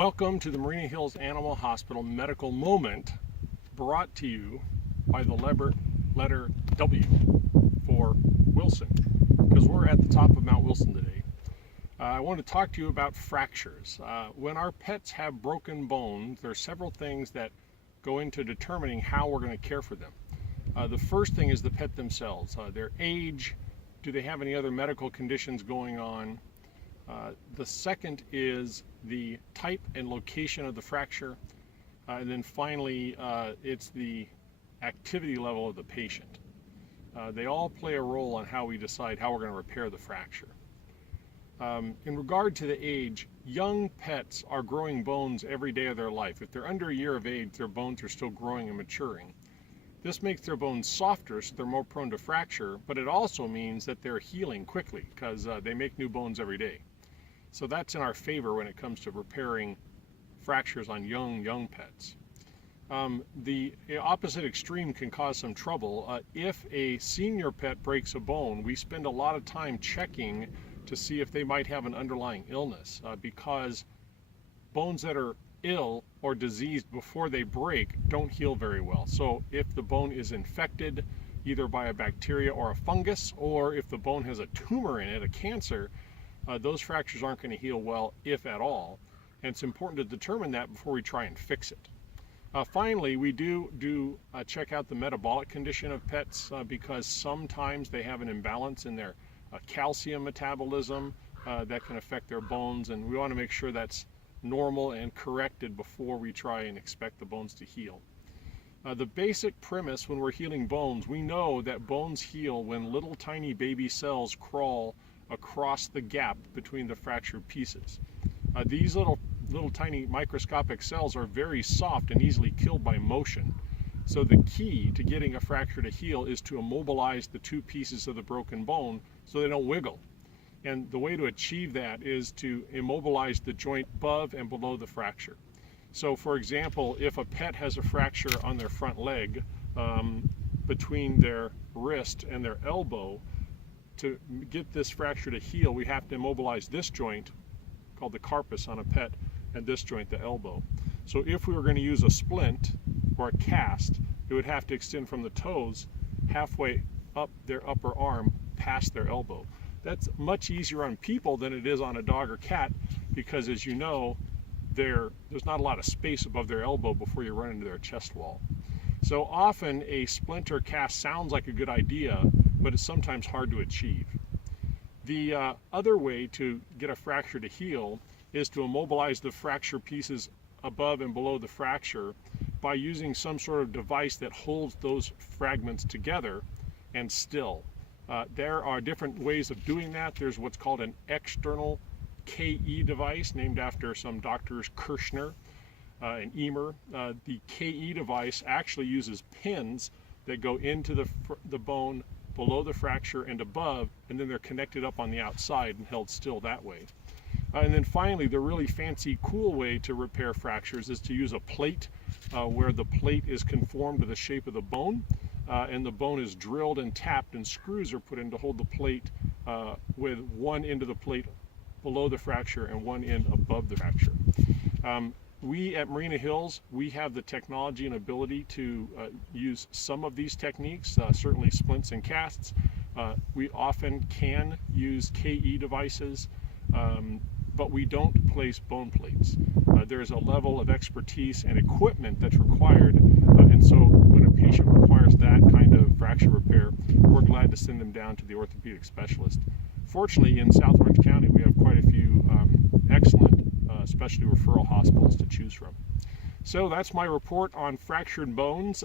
Welcome to the Marina Hills Animal Hospital Medical Moment, brought to you by the letter W for Wilson, because we're at the top of Mount Wilson today. I want to talk to you about fractures. When our pets have broken bones, there are several things that go into determining how we're going to care for them. The first thing is the pet themselves, their age, do they have any other medical conditions going on? The second is the type and location of the fracture. And then finally, it's the activity level of the patient. They all play a role on how we decide how we're going to repair the fracture. In regard to the age, young pets are growing bones every day of their life. If they're under a year of age, their bones are still growing and maturing. This makes their bones softer, so they're more prone to fracture, but it also means that they're healing quickly because they make new bones every day. So that's in our favor when it comes to repairing fractures on young pets. The opposite extreme can cause some trouble. If a senior pet breaks a bone, we spend a lot of time checking to see if they might have an underlying illness, because bones that are ill or diseased before they break don't heal very well. So if the bone is infected either by a bacteria or a fungus, or if the bone has a tumor in it, a cancer, those fractures aren't going to heal well, if at all, and it's important to determine that before we try and fix it. Finally, we do check out the metabolic condition of pets, because sometimes they have an imbalance in their calcium metabolism that can affect their bones, and we want to make sure that's normal and corrected before we try and expect the bones to heal. The basic premise when we're healing bones, we know that bones heal when little tiny baby cells crawl across the gap between the fractured pieces. These little tiny microscopic cells are very soft and easily killed by motion. So the key to getting a fracture to heal is to immobilize the two pieces of the broken bone so they don't wiggle. And the way to achieve that is to immobilize the joint above and below the fracture. So for example, if a pet has a fracture on their front leg between their wrist and their elbow, to get this fracture to heal, we have to immobilize this joint, called the carpus on a pet, and this joint, the elbow. So if we were going to use a splint or a cast, it would have to extend from the toes halfway up their upper arm past their elbow. That's much easier on people than it is on a dog or cat, because as you know, there's not a lot of space above their elbow before you run into their chest wall. So often a splint or cast sounds like a good idea, but it's sometimes hard to achieve. The other way to get a fracture to heal is to immobilize the fracture pieces above and below the fracture by using some sort of device that holds those fragments together and still. There are different ways of doing that. There's what's called an external KE device, named after some doctors, Kirschner and Emer. The KE device actually uses pins that go into the bone below the fracture and above, and then they're connected up on the outside and held still that way. And then finally, the really fancy, cool way to repair fractures is to use a plate where the plate is conformed to the shape of the bone, and the bone is drilled and tapped, and screws are put in to hold the plate with one end of the plate below the fracture and one end above the fracture. We at Marina Hills, we have the technology and ability to use some of these techniques, certainly splints and casts. We often can use KE devices, but we don't place bone plates. There's a level of expertise and equipment that's required, and so when a patient requires that kind of fracture repair, we're glad to send them down to the orthopedic specialist. Fortunately, in South Orange County, we have quite a few excellent specialty referral hospitals to choose from. So that's my report on fractured bones.